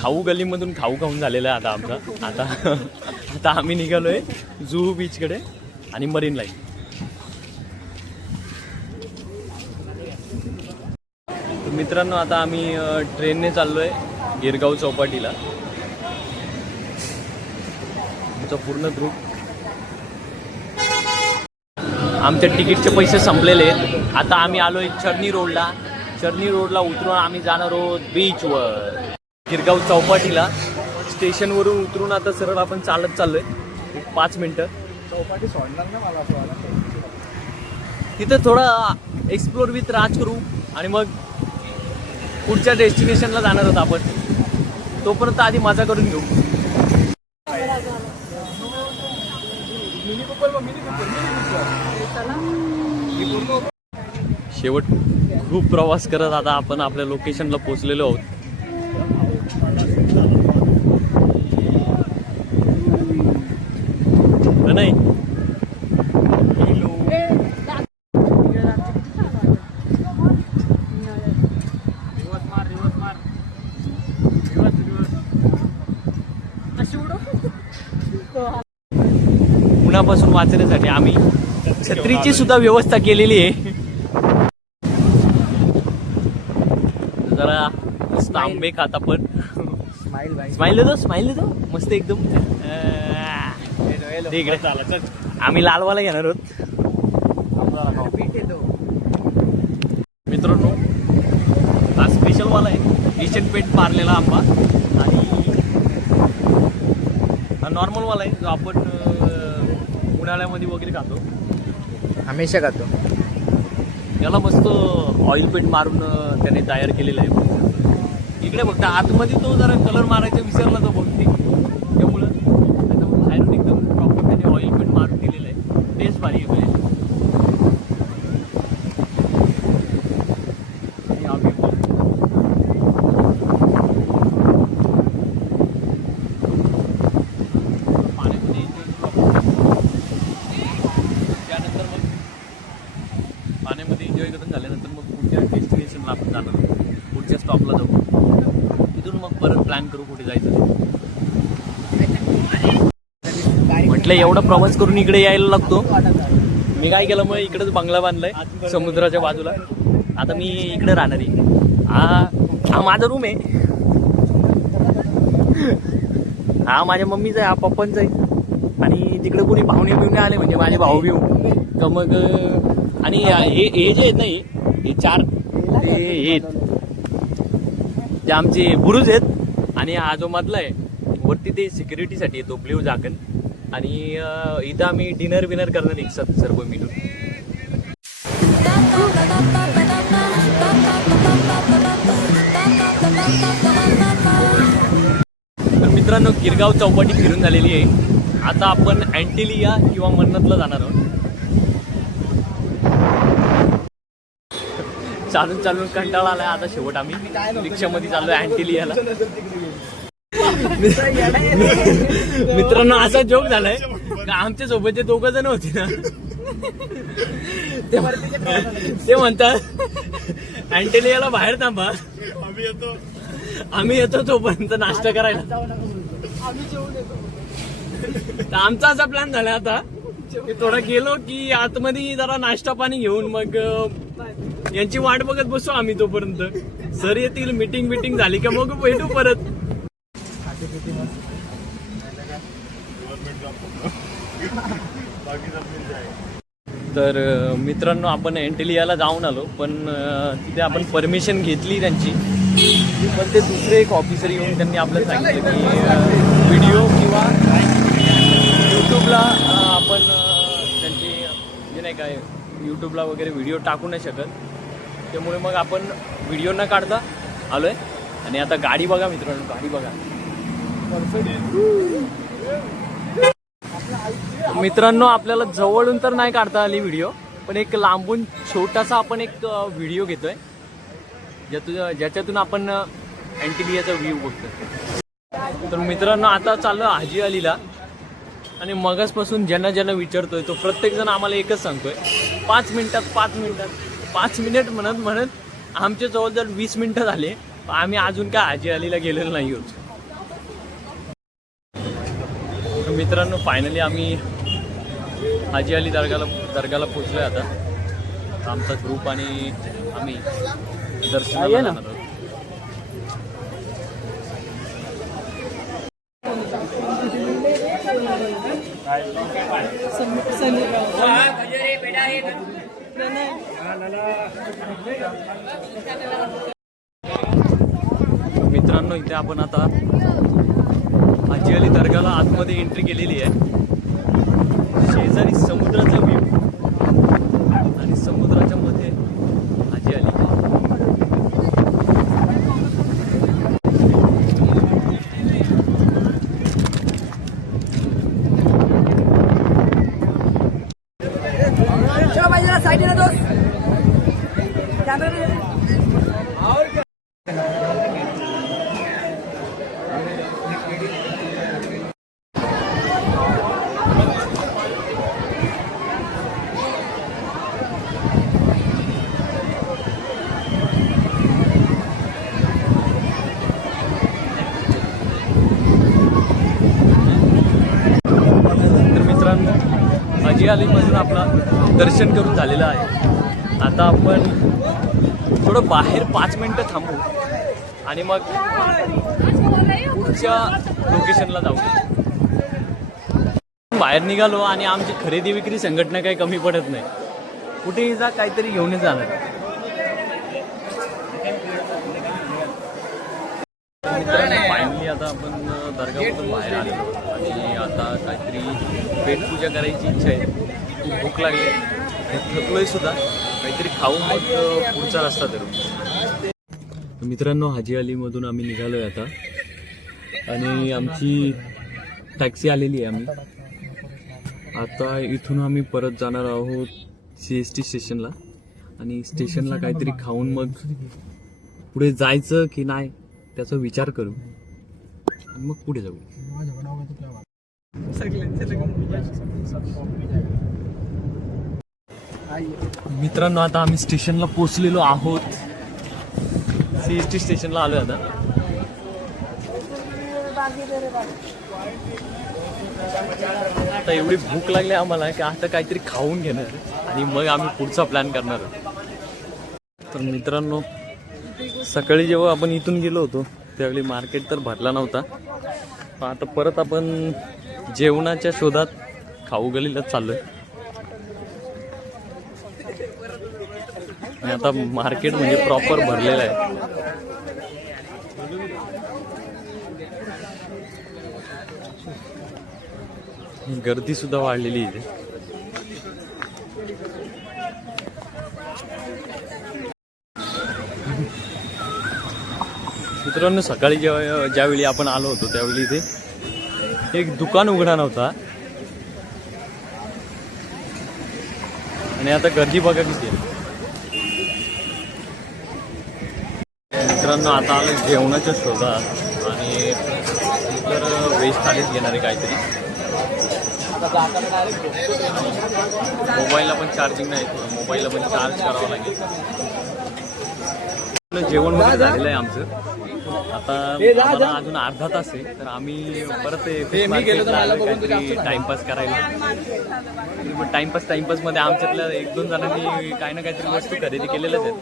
खाऊ गल्लीमधून खाऊ खाऊन झालेलं आहे आता आमचा. आता आम्ही निघालोय जुहू बीचकडे आणि मरीन लाईन. मित्रांनो आता आम्ही ट्रेनने चाललोय गिरगाव चौपाटीला. आमचा पूर्ण ग्रुप. आमच्या तिकीटचे पैसे संपलेले आहेत. आता आम्ही आलोय चर्नी रोडला. चर्नी रोडला उतरून आम्ही जाणार आहोत बीचवर गिरगाव चौपाटीला. स्टेशनवरून उतरून आता सरळ आपण चालत चाललोय 5 मिनिटं. चौपाटी सोडणार ना मला असं वाला. तिथं थोडा एक्सप्लोर विथ राज करू आणि मग पुढच्या डेस्टिनेशनला जाणार आहोत आपण. तोपर्यंत आधी मजा करून घेऊ. शेवट खूप प्रवास करत आता आपण आपल्या लोकेशनला पोहोचलेलो आहोत. नाही उन्हापासून वाचण्यासाठी आम्ही छत्रीची सुद्धा व्यवस्था केलेली आहे. जरा मस्त आंबे खात आपण. स्माइल देतो मस्त एकदम. आम्ही लालवाला घेणार आहोत मित्रांनो. हा स्पेशल वाला आहे एशियन पेंट मारलेला आंबा आणि हा नॉर्मल वाला आहे जो आपण उन्हाळ्यामध्ये वगैरे खातो. हमेशा खातो. याला मस्त ऑइल पेंट मारून त्याने तयार केलेलं आहे. इकडे फक्त आतमध्ये तो जरा कलर मारायचा विसरला तो बघते त्यामुळं बाहेरून एकदम प्रॉपर त्याने ऑइल पेंट मारून दिलेलं आहे. टेस्ट भारी आहे. पाण्यामध्ये एन्जॉय करून झाल्यानंतर मग पुढच्या डेस्टिनेशनला आपण जाणार. पुढच्या स्टॉपला जाऊ. तिथून मग परत प्लॅन करू कुठे जायचं. म्हटलं एवढा प्रवास करून इकडे यायला लागतो. मी काय केलं मग इकडेच बंगला बांधलाय समुद्राच्या बाजूला. आता मी इकडे राहणार आहे. हा माझा रूम आहे. हा माझ्या मम्मीचा आहे. हा पप्पांचा आहे. आणि तिकडे कोणी पाहुणे बिवणे आले म्हणजे माझे भाऊ बिऊ तर मग. आणि हे जे आहेत ना हे 4 हे आमचे बुरुज आहेत. आणि हा जो मधला आहे वरती ते सिक्युरिटीसाठी येतो ब्ल्यू जाकन. आणि इथं आम्ही डिनर विनर करणार एक सर्व मिळून. तर मित्रांनो गिरगाव चौपाटी फिरून झालेली आहे. आता आपण अँटिलिया किंवा मन्नतला जाणार आहोत. चालून कंटाळा आलाय. आता शेवट आम्ही रिक्षामध्ये चाललोय अँटिलियाला. मित्रांनो असा जोक झालाय का आमच्या सोबत जे 2 जण होते ना ते म्हणतात अँटिलियाला बाहेर थांबा आम्ही येतो तोपर्यंत नाश्ता करायला. तर आमचा असा प्लॅन झाला आता की थोडा गेलो की आतमध्ये जरा नाश्ता पाणी घेऊन मग यांची वाट बघत बसू आम्ही तोपर्यंत. सर येतील मीटिंग झाली का मग भेटू परत. तर मित्रांनो आपण अँटिलियाला जाऊन आलो. पण तिथे आपण परमिशन घेतली त्यांची. पण ते दुसरे एक ऑफिसर येऊन त्यांनी आपल्याला सांगितलं की व्हिडिओ किंवा यूट्यूबला आपण त्यांची जे नाही काय यूट्यूबला वगैरे व्हिडिओ टाकू नाही शकत. त्यामुळे मग आपण व्हिडिओ न काढता आलोय. आणि आता गाडी बघा मित्रांनो. गाडी बघा मित्रांनो. आपल्याला जवळून तर नाही काढता आली व्हिडिओ पण एक लांबून छोटासा आपण एक व्हिडिओ घेतोय ज्याच्यातून आपण अँटिलियाचा व्ह्यू बघतोय. तर मित्रांनो आता चाललो हाजी अलीला. आणि मगासपासून ज्यांना विचारतोय तो प्रत्येक जण आम्हाला एकच सांगतोय 5 मिनिट म्हणत आमचे जवळजवळ 20 मिनिटं झाले. आम्ही अजून काय हाजी अलीला गेलेलो नाही आहोत. मित्रांनो फायनली आम्ही हाजी अली दर्गाला पोचलोय आता. आमचा ग्रुप आणि आम्ही दर्शनाला जाणार आहोत. मित्रांनो इथे आपण आता हाजी अली दर्गाला आतमध्ये एंट्री केलेली आहे. शेजारी समुद्राचा व्ह्यू आणि समुद्राच्या मध्ये हाजी अली. चलो भाई जरा साइड ना दोस्त कैमरा हाजी अलीमधून आपला दर्शन करून झालेलं आहे. आता आपण थोडं बाहेर 5 मिनिटं थांबू आणि मग पुढच्या लोकेशनला जाऊ. बाहेर निघालो आणि आमची खरेदी विक्री संघटना काही कमी पडत नाही. कुठेही जा काहीतरी घेऊनच जाणार. फायनली आता आपण दर्गामधून बाहेर आलो आणि आता काहीतरी पेटपूजा करायची इच्छा आहे. खूप भूक लागली, थकलोय सुद्धा. काहीतरी खाऊ मग पुढचा रस्ता धरू. मित्रांनो हाजी अलीमधून आम्ही निघालोय आता आणि आमची टॅक्सी आलेली आहे. आम्ही आता इथून आम्ही परत जाणार आहोत CST स्टेशनला आणि स्टेशनला काहीतरी खाऊन मग पुढे जायचं की नाही त्याचा विचार करू आणि मग पुढे जाऊ. मित्रांनो आता आम्ही स्टेशनला पोहोचलेलो आहोत. CST स्टेशनला आलोय आता. आता एवढी भूक लागली आम्हाला की आता काहीतरी खाऊन घेणार आणि मग आम्ही पुढचा प्लॅन करणार. तर मित्रांनो सकाळी जेव्हा आपण इथून गेलो होतो त्यावेळी मार्केट तर भरला नव्हता. आता परत आपण जेवणाच्या शोधात खाऊ गलीलाच चाललोय आणि आता मार्केट म्हणजे प्रॉपर भरलेलं आहे. गर्दी सुद्धा वाढलेली इथे. मित्रांनो सकाळी ज्यावेळी आपण आलो होतो त्यावेळी इथे एक दुकान उघडा नव्हता आणि आता गर्दी बघा किती आहे. मित्रांनो आता आलो जेवणाच्या शोधात आणि तर व्हेज थालीच घेणार आहे काहीतरी. मोबाईलला पण चार्जिंग नाही, मोबाईलला पण चार्ज करावं लागेल. जेवण वगैरे झालेलं आहे आमचं. आता आम्हाला अजून अर्धा तास आहे तर आम्ही परत काहीतरी टाइमपास करायला. टाइमपास मध्ये आमच्यातल्या 1-2 जणांनी काही ना काहीतरी वस्तू खरेदी केलेल्याच आहेत.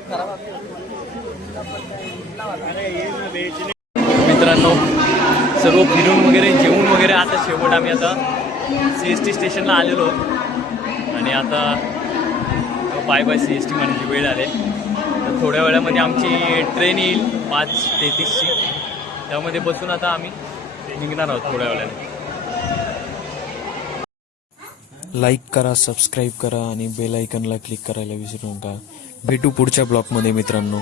मित्रांनो सर्व फिरून वगैरे जेवून वगैरे आता शेवट आम्ही आता CST स्टेशनला आलेलो आणि आता बाय CST म्हणायची वेळ आली. तर थोड्या वेळामध्ये आमची ट्रेन येईल 5:33ची. त्यामध्ये बसून आता आम्ही निघणार आहोत थोड्या वेळाने. लाईक करा, सबस्क्राईब करा आणि बेल आयकॉनला क्लिक करायला विसरू नका. भेटू पुढच्या ब्लॉगमध्ये मित्रांनो.